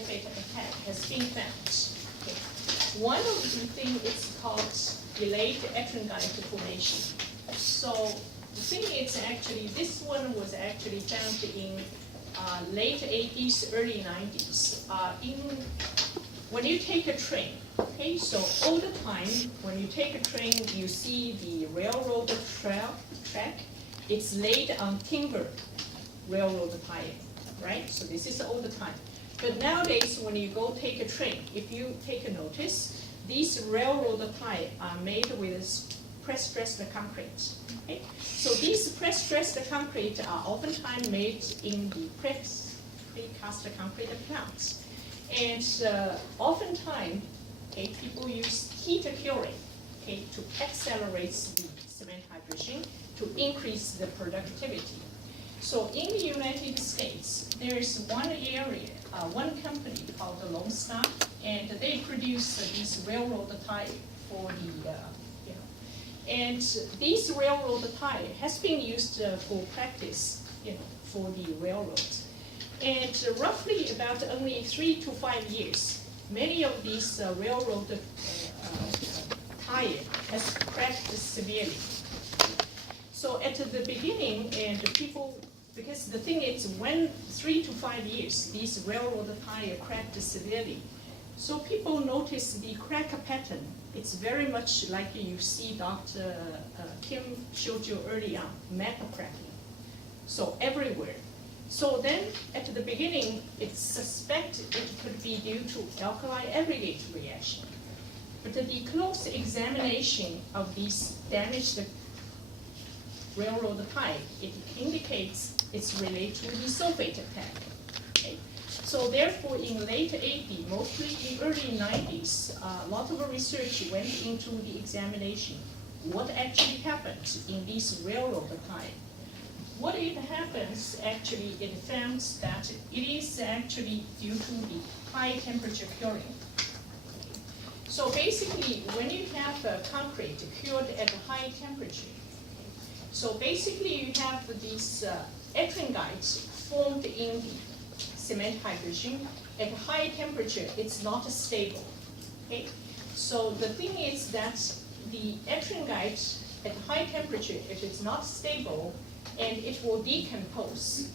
sulfate attack has been found. Okay. One of the things is called delayed ettringite formation. So the thing is actually, this one was actually found in late 80s, early 90s. When you take a train, okay, so all the time when you take a train, you see the railroad track. It's laid on timber railroad tie, right? So this is all the time. But nowadays, when you go take a train, if you take a notice, these railroad tie are made with press-dressed concrete. Okay? So these press-dressed concrete are oftentimes made in the precast concrete plants. And oftentimes, okay, people use heat curing, okay, to accelerate the cement hydration to increase the productivity. So in the United States, there is one area, one company called Lone Star, and they produce these railroad tie for the, and these railroad tie has been used for practice, for the railroads. And roughly about only 3 to 5 years, many of these railroad tie has cracked severely. So at the beginning, and people, because the thing is, when 3 to 5 years, these railroad tie cracked severely, so people notice the crack pattern. It's very much like you see Dr. Kim showed you earlier, metal cracking. So everywhere. So then, at the beginning, it's suspected it could be due to alkali aggregate reaction. But the close examination of these damaged railroad tie, it indicates it's related to the sulfate attack. Okay? So therefore, in late 80s, mostly in early 90s, a lot of research went into the examination. What actually happened in these railroad tie? What it happens, actually, it found that it is actually due to the high temperature curing. So basically, when you have concrete cured at a high temperature, so basically you have these ettringites formed in the cement hydration. At high temperature, it's not stable. Okay? So the thing is that the ettringite at high temperature, if it's not stable, and it will decompose.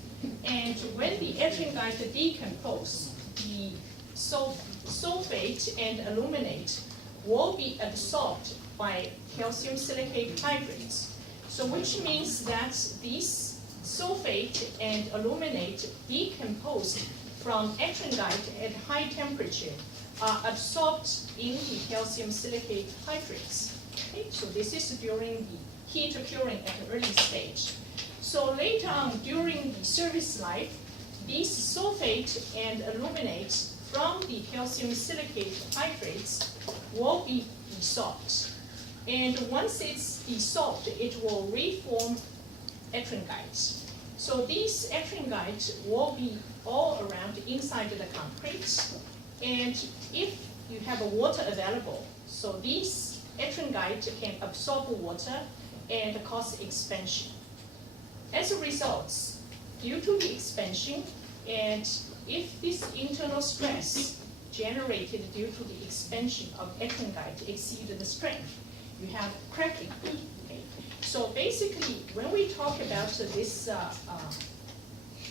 And when the ettringite decomposes, the sulfate and aluminate will be absorbed by calcium silicate hydrates. So which means that these sulfate and aluminate decomposed from ettringite at high temperature are absorbed in the calcium silicate hydrates. Okay? So this is during the heat curing at an early stage. So later on, during the service life, these sulfate and aluminate from the calcium silicate hydrates will be dissolved. And once it's dissolved, it will reform ettringite. So these ettringite will be all around inside the concrete. And if you have water available, so these ettringite can absorb water and cause expansion. As a result, due to the expansion, and if this internal stress generated due to the expansion of ettringite exceeded the strength, you have cracking. Okay? So basically, when we talk about this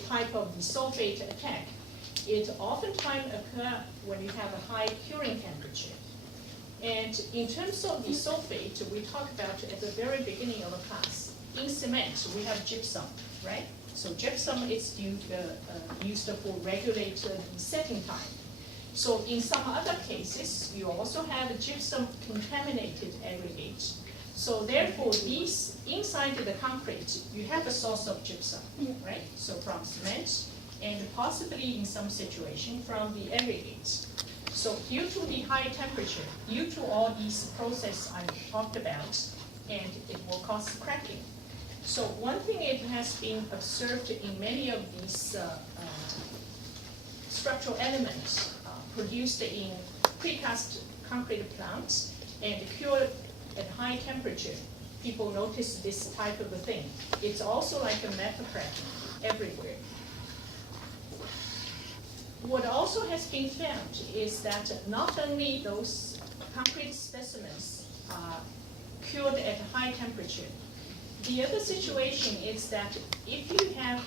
type of sulfate attack, it oftentimes occurs when you have a high curing temperature. And in terms of the sulfate, we talked about at the very beginning of the class. In cement, we have gypsum, right? So gypsum is used for regulate the setting time. So in some other cases, you also have gypsum contaminated aggregates. So therefore, these inside the concrete, you have a source of gypsum, right? So from cement, and possibly in some situation from the aggregates. So due to the high temperature, due to all these processes I talked about, and it will cause cracking. So one thing it has been observed in many of these structural elements produced in precast concrete plants and cured at high temperature, people notice this type of a thing. It's also like a metal cracking everywhere. what also has been found is that not only those concrete specimens are cured at high temperature, the other situation is that if you have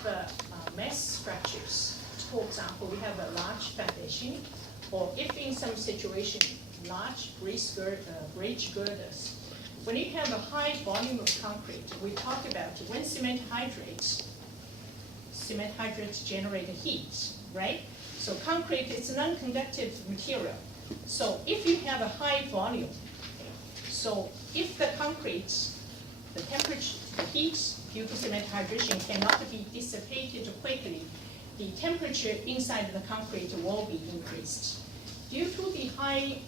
mass structures, for example, we have a large foundation, or if in some situation, large bridge girders, when you have a high volume of concrete, we talk about when cement hydrates generate heat, right? So concrete is a non-conductive material. So if you have a high volume, so if the concrete, the temperature, the heat due to cement hydration cannot be dissipated quickly, the temperature inside the concrete will be increased. Due to the high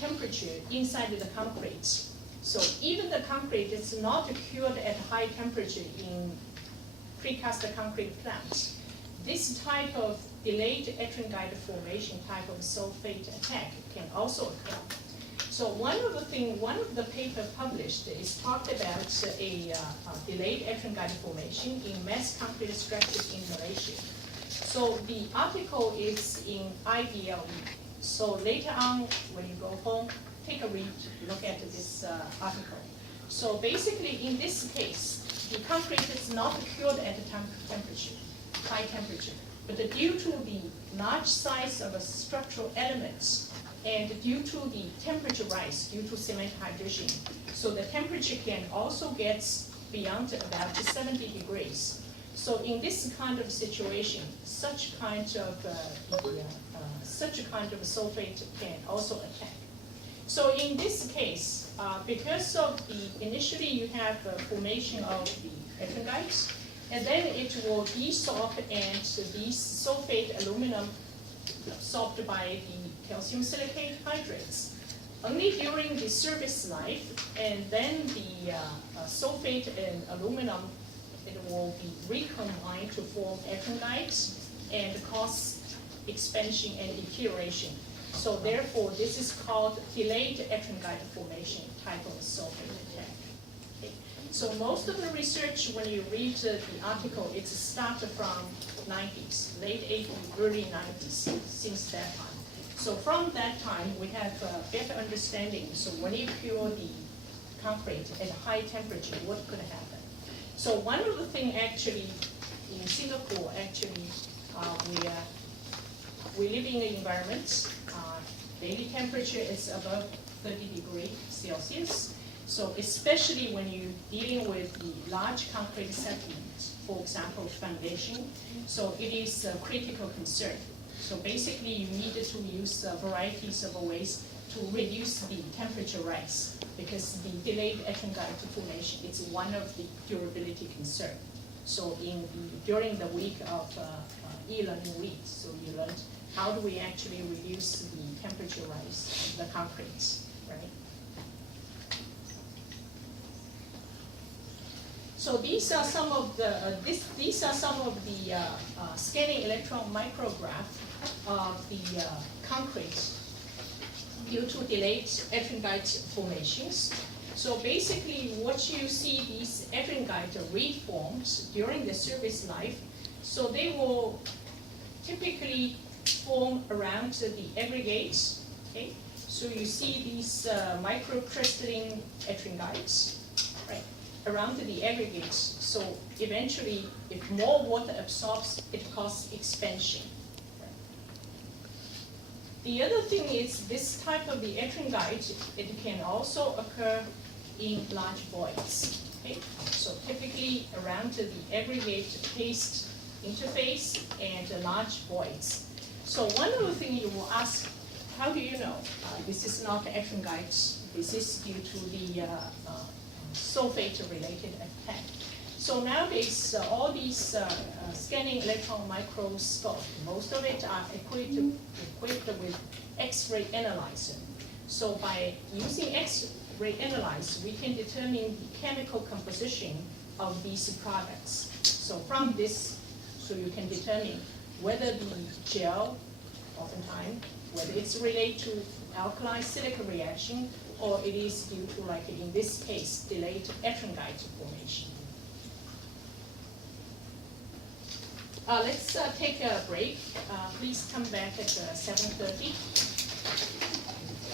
temperature inside the concrete, so even the concrete is not cured at high temperature in precast concrete plants, this type of delayed ettringite formation type of sulfate attack can also occur. So one of the paper published is talked about a delayed ettringite formation in mass concrete structures in Malaysia. So the article is in IBLE. So later on, when you go home, take a read, look at this article. So basically, in this case, the concrete is not cured at a high temperature, but due to the large size of structural elements and due to the temperature rise due to cement hydration, so the temperature can also get beyond about 70 degrees. So in this kind of situation, such kind of sulfate can also attack. So in this case, because of the initially you have a formation of the ettringite, and then it will desolve and these sulfate aluminum absorbed by the calcium silicate hydrates. Only during the service life, and then the sulfate and aluminum, it will be recombined to form ettringite and cause expansion and deterioration. So therefore, this is called delayed ettringite formation type of sulfate attack. Okay. So most of the research, when you read the article, it's started from 90s, late 80s, early 90s, since that time. So from that time, we have a better understanding. So when you cure the concrete at high temperature, what could happen? So one of the things actually in Singapore, actually, we live in an environment, daily temperature is above 30 degrees Celsius. So especially when you're dealing with the large concrete settlements, for example, foundation, so it is a critical concern. So basically you need to use varieties of ways to reduce the temperature rise, because the delayed ettringite formation is one of the durability concern. So during the week of e-learning week, so you learned how do we actually reduce the temperature rise of the concretes, right? So these are some of the scanning electron micrograph of the concrete due to delayed ettringite formations. So basically, what you see, these ettringite reforms during the service life, so they will typically form around the aggregates. Okay, so you see these microcrystalline ettringites, right, around the aggregates. So eventually, if more water absorbs, it causes expansion. The other thing is this type of the ettringite, it can also occur in large voids. Okay? So typically around the aggregate paste interface and large voids. So one of the things you will ask, how do you know this is not ettringite, this is due to the sulfate-related attack? So nowadays, all these scanning electron microscope, most of it are equipped with X-ray analyzer. So by using X-ray analyzer, we can determine the chemical composition of these products. So from this, so you can determine whether the gel, oftentimes, whether it's related to alkali silica reaction, or it is due to, like in this case, delayed ettringite formation. let's take a break. Please come back at 7:30.